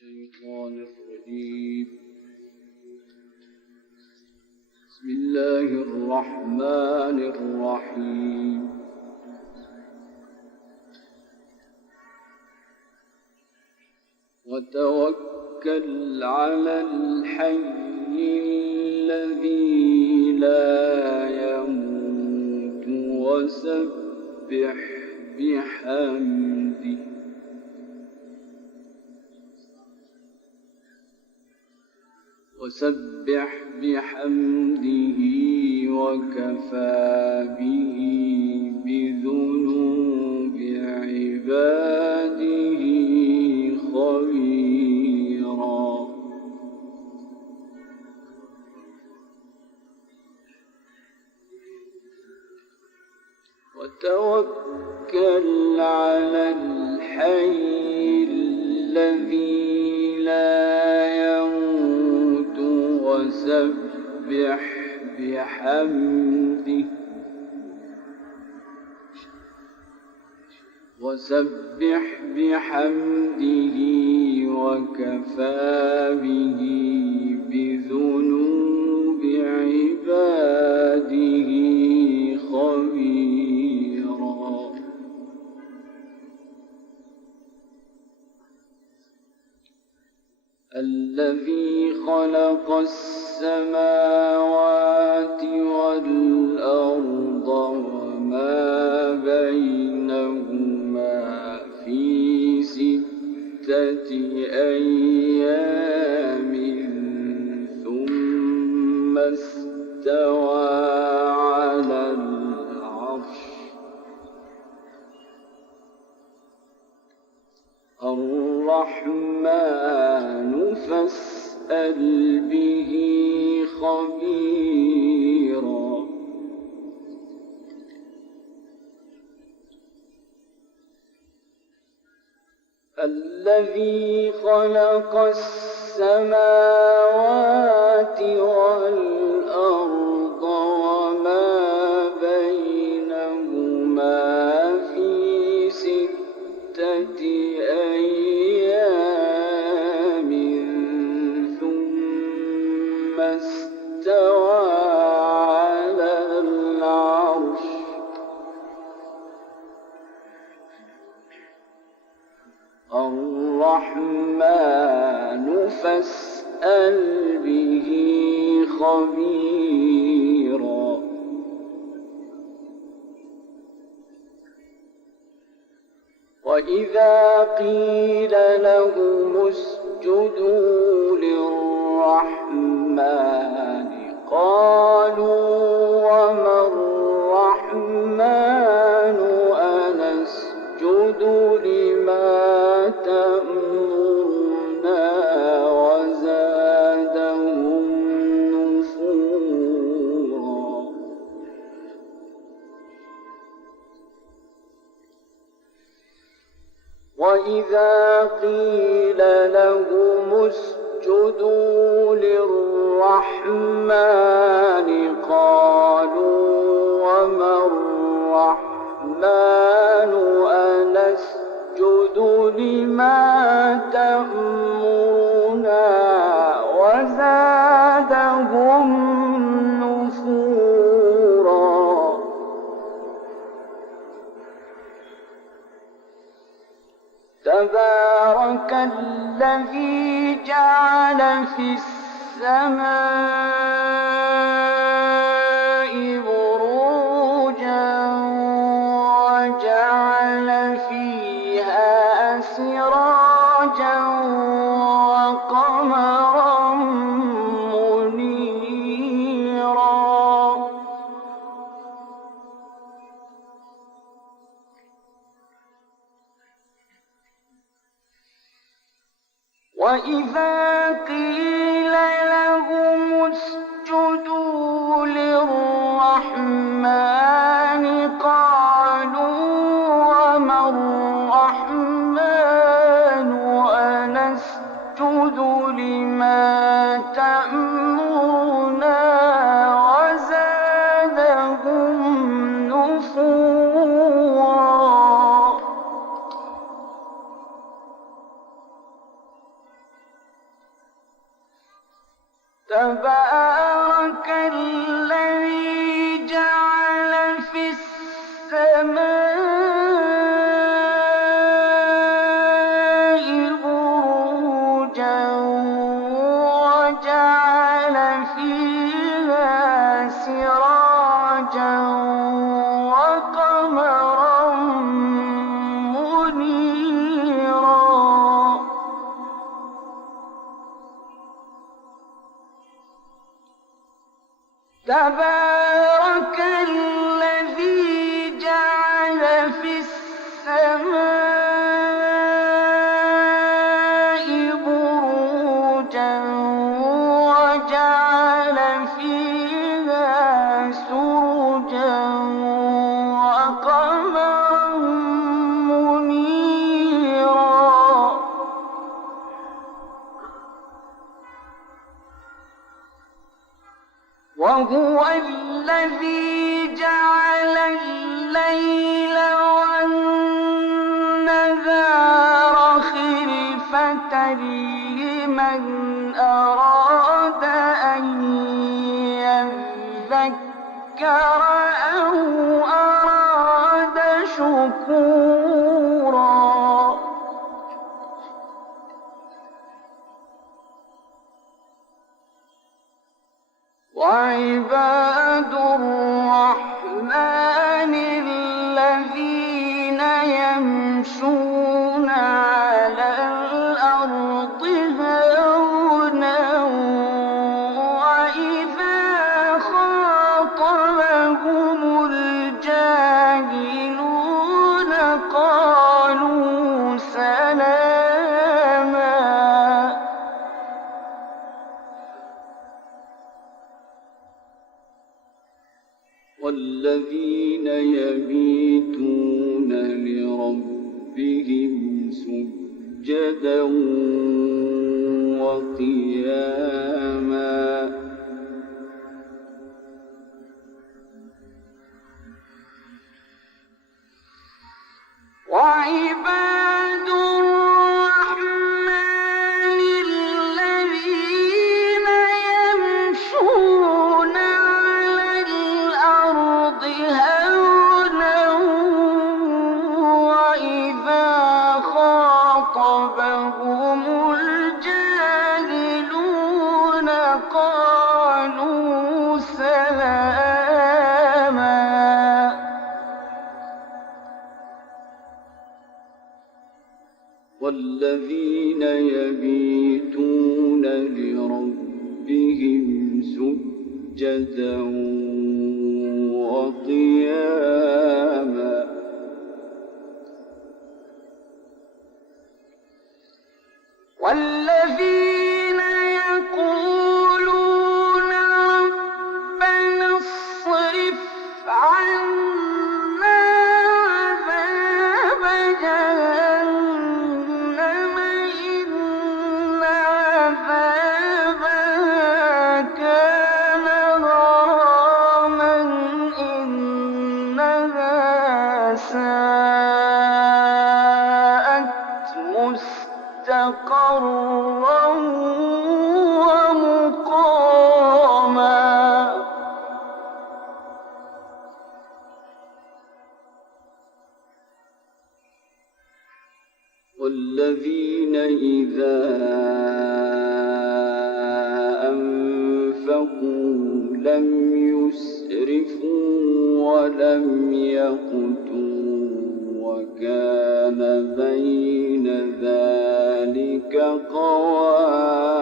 الشيطان الرجيم. بسم الله الرحمن الرحيم. وتوكل على الحي الذي لا يموت وسبح بحمده وكفى به بذنوب عباده خبيرا. وتوكل على الحي الذي لا يموت وسبح بحمده وكفى به بذنوب عباده خبيرا. الذي خلق السماوات والأرض وما بينهما في 6 أيام ثم استوى على العرش. الرحمن فاسأل به خبيرا. الذي خلق السماوات والأرض وما بينهما في 6 أيام ثم استوى على العرش. الرحمن فاسأل به خبيرا. وإذا قيل لهم اسجدوا للرحمن قالوا وما الرحمن أنسجد لما تأمرنا وزادهم نفورا. وإذا قيل لهم اسجدوا للرحمن قالوا وما الرحمن أنسجد لما تأمرنا وزادهم نفورا. تبارك الذي جعل في السماء بروجا وجعل فيها سراجا وقمرا منيرا. وإذا قيل لهم اسجدوا للرحمن قالوا وما الرحمن أنسجد لما تأمرنا وزادهم نفورا. تبارك الذي جعل في السماء بروجا وجعل فيها سراجا وقمرا منيرا تبارك الذي جعل في السماء بروجا وجعل فيها سرجا وقمرا منيرا وهو الذي جعل الليل والنهار خلفة لمن أراد أن يذكر أو أراد شكورا وعباد الرحمن الذين يمشون على الأرض هونا وإذا خاطبهم الجاهلون قالوا سلاما والذين يبيتون لربهم سجدا وقياما وعباد الرحمن الذين يمشون على الأرض هونا وإذا خاطبهم الجاهلون قالوا سلاما والذين يبيتون لربهم سجدا وقياما والذين يقولون ربنا اصرف عنا عذاب جهنم إن عذابها كان غراما إنها ساءت مستقرا ومقاما والذين إذا أنفقوا لم يسرفوا ولم يقتروا وكان بين ذلك قواما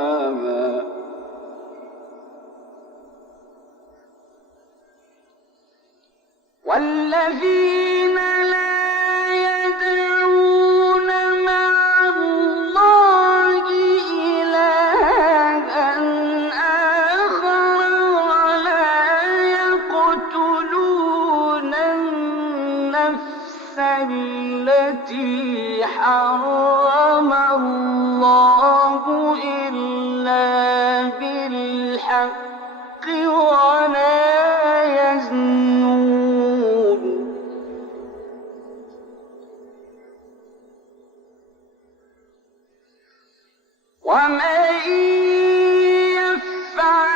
والذين لا يدعون مع الله إلها آخر ولا يقتلون النفس التي حرم الله إلا بالحق ولا يزنون ومن يفعل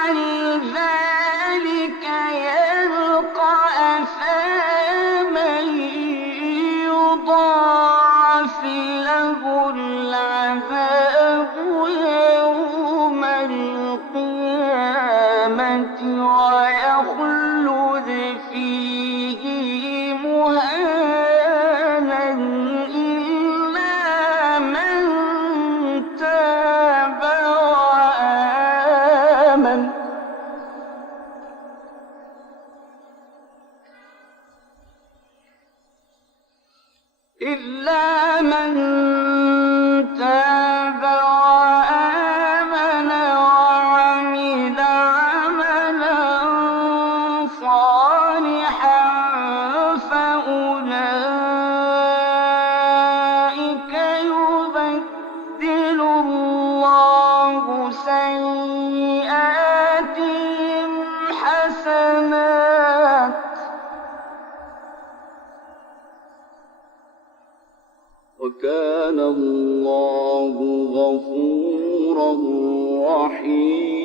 يُبَدِّلُ اللَّهُ سَيِّئَاتِهِمْ حَسَنَاتٍ ۗ وَكَانَ اللَّهُ غَفُورًا رَّحِيمًا.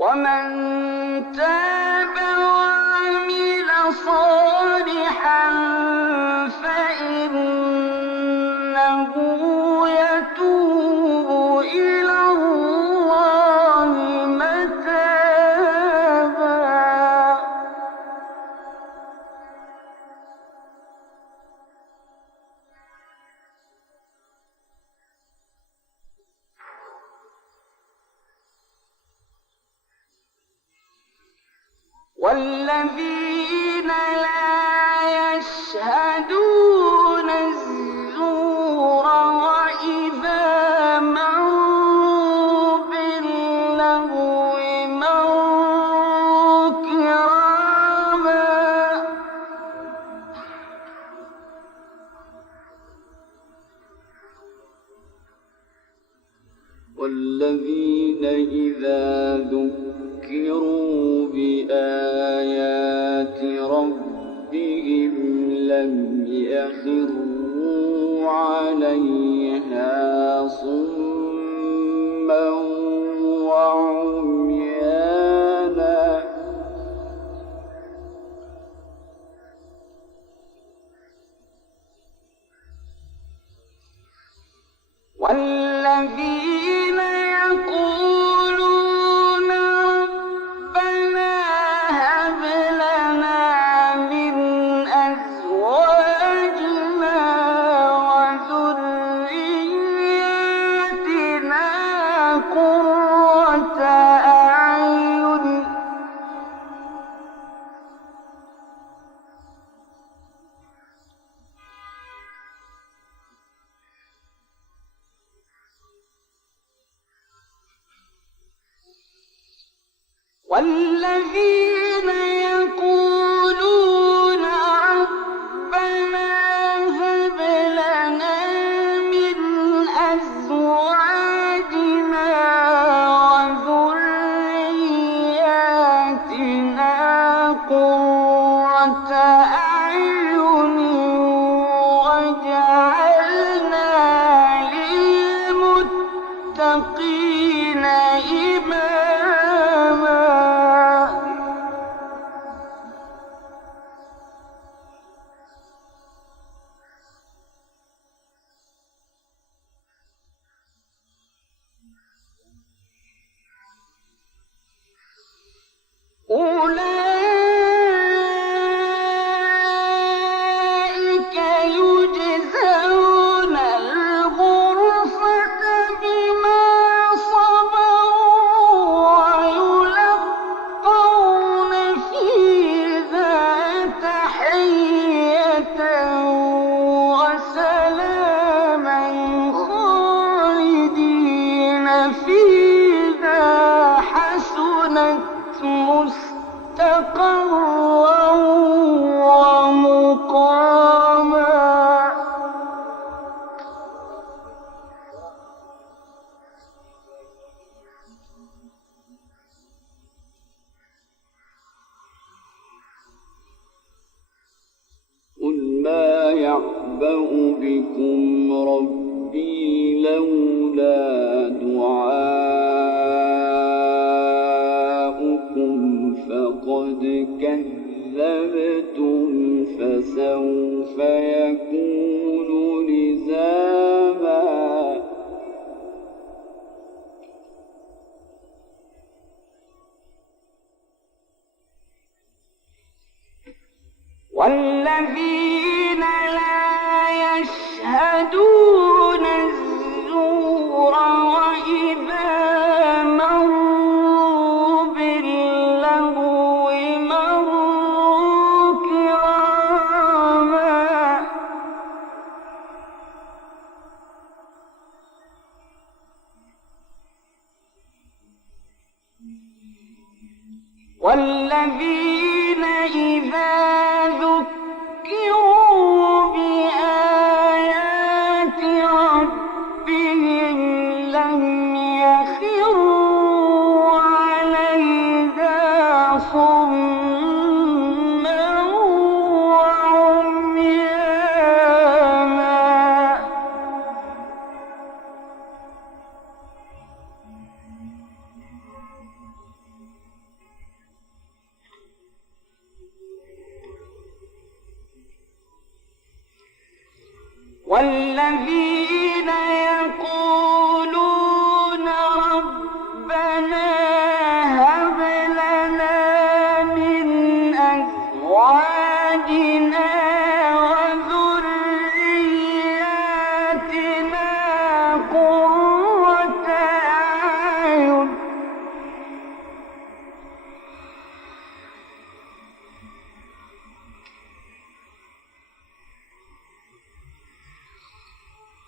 وَمَن تَابَ وَعَمِلَ صَالِحًا فَإِنَّهُ يَتُوبُ إِلَى اللَّهِ مَتَابًا. وَالَّذِينَ لَا يَشْهَدُونَ الزُّورَ وَإِذَا مَرُّوا بِاللَّغْوِ مَرُّوا كِرَامًا. وَالَّذِينَ إِذَا ذُكِّرُوا بِآيَاتِ رَبِّهِمْ لَمْ يَخِرُّوا عَلَيْهَا صُمًّا وَعُمْيَانًا. وَالَّذِينَ يَقُولُونَ رَبَّنَا هَبْ لَنَا مِنْ أَزْوَاجِنَا وَذُرِّيَّاتِنَا قُرَّةَ أَعْيُنٍ وَالَّذِينَ يَقُولُونَ رَبَّنَا هَبْ لَنَا مِنْ أَزْوَاجِنَا وَذُرِّيَّاتِنَا قُرَّةَ أَعْيُنٍ وَاجْعَلْنَا لِلْمُتَّقِينَ إِمَامًا. أُولَٰئِكَ يُجْزَوْنَ الْغُرْفَةَ بِمَا صَبَرُوا وَيُلَقَّوْنَ فِيهَا تَحِيَّةً وَسَلَامًا خَالِدِينَ فِيهَا حَسُنَتْ مُسْتَقَرًّا وَمُقَامًا. قُلْ مَا يَعْبَأُ بِكُمْ رَبِّي لَوْلَا دُعَاؤُكُمْ فَقَدْ كَذَّبْتُمْ فَسَوْفَ يَكُونُ لِزَامًا. وَالَّذِينَ لَا يَشْهَدُونَ الزُّورَ وَإِذَا مَرُّوا بِاللَّغْوِ مَرُّوا كِرَامًا. والذين إذا ذكروا بآيات ربهم لم يخروا عليها صما وعميانا. والذين يقولون ربنا هب لنا من أزواجنا وذرياتنا قرة أعين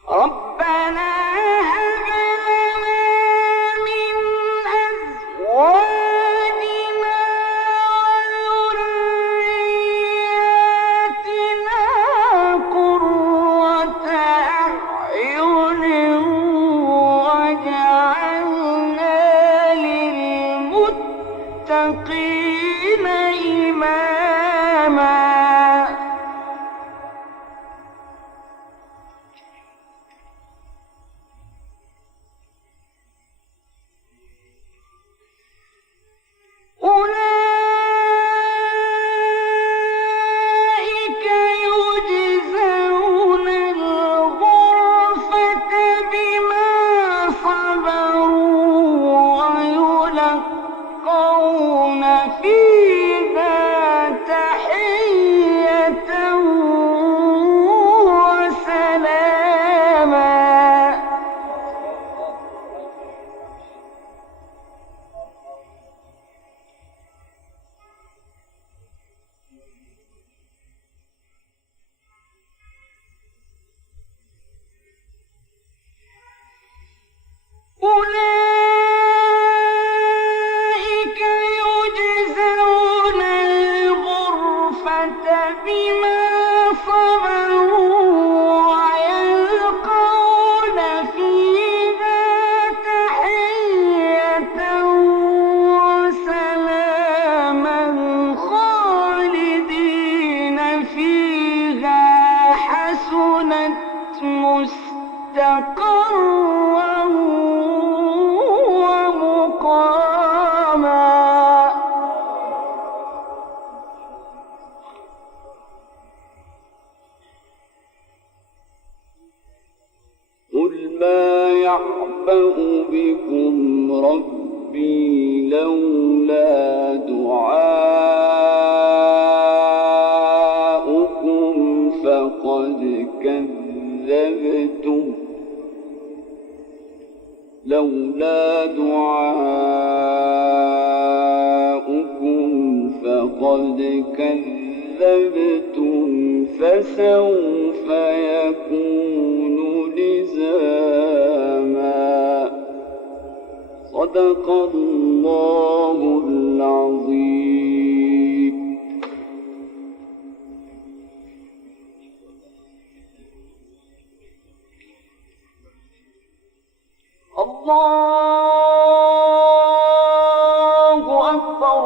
ربنا هب لنا من أزواجنا وذرياتنا قرة أعين واجعلنا للمتقين إماما. أولئك يجزون الغرفة بما صبروا ويلقون فيها تحية وسلاما. أولئك يجزون الغرفة بما صبروا ويلقون فيها تحية وسلاما خالدين فيها حسنت مستقرا ومقاما. قل ما يعبأ بكم ربي لولا دعاؤكم فقد كذبتم لولا دعاؤكم فقد كذبتم فسوف يكون لزاما. صدق الله العظيم. الله أكبر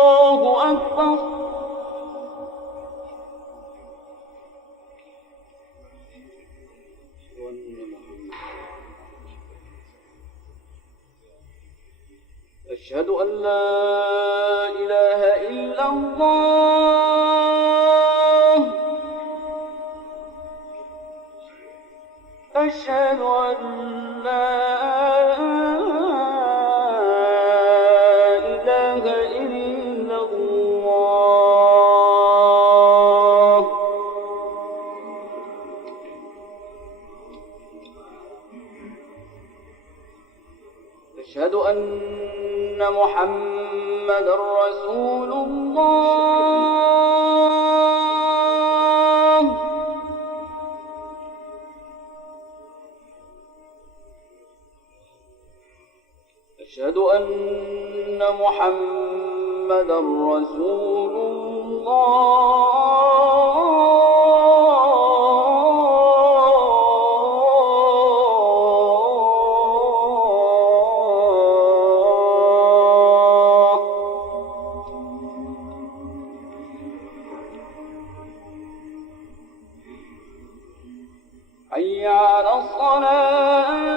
الله أكبر. أشهد أن لا إله إلا الله. أشهد أن لا إله إلا الله. أشهد أن محمدًا رسول الله. أشهد أن محمدا رسول الله. حي على الصلاة.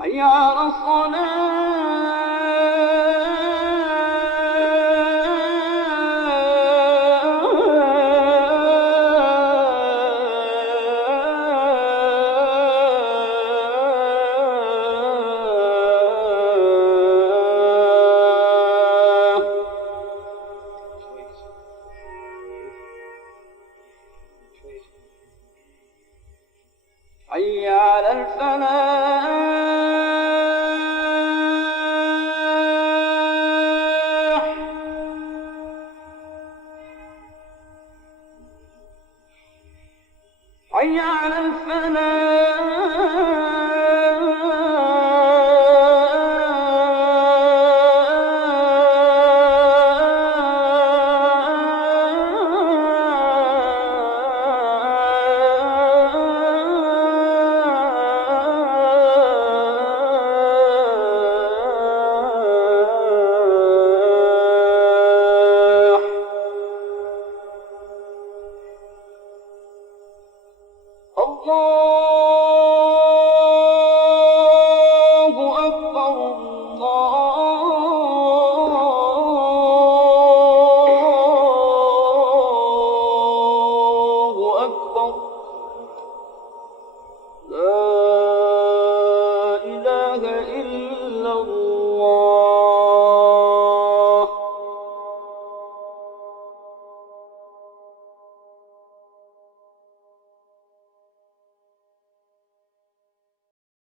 حي على حي على الفلاح. حي على الله أكبر الله.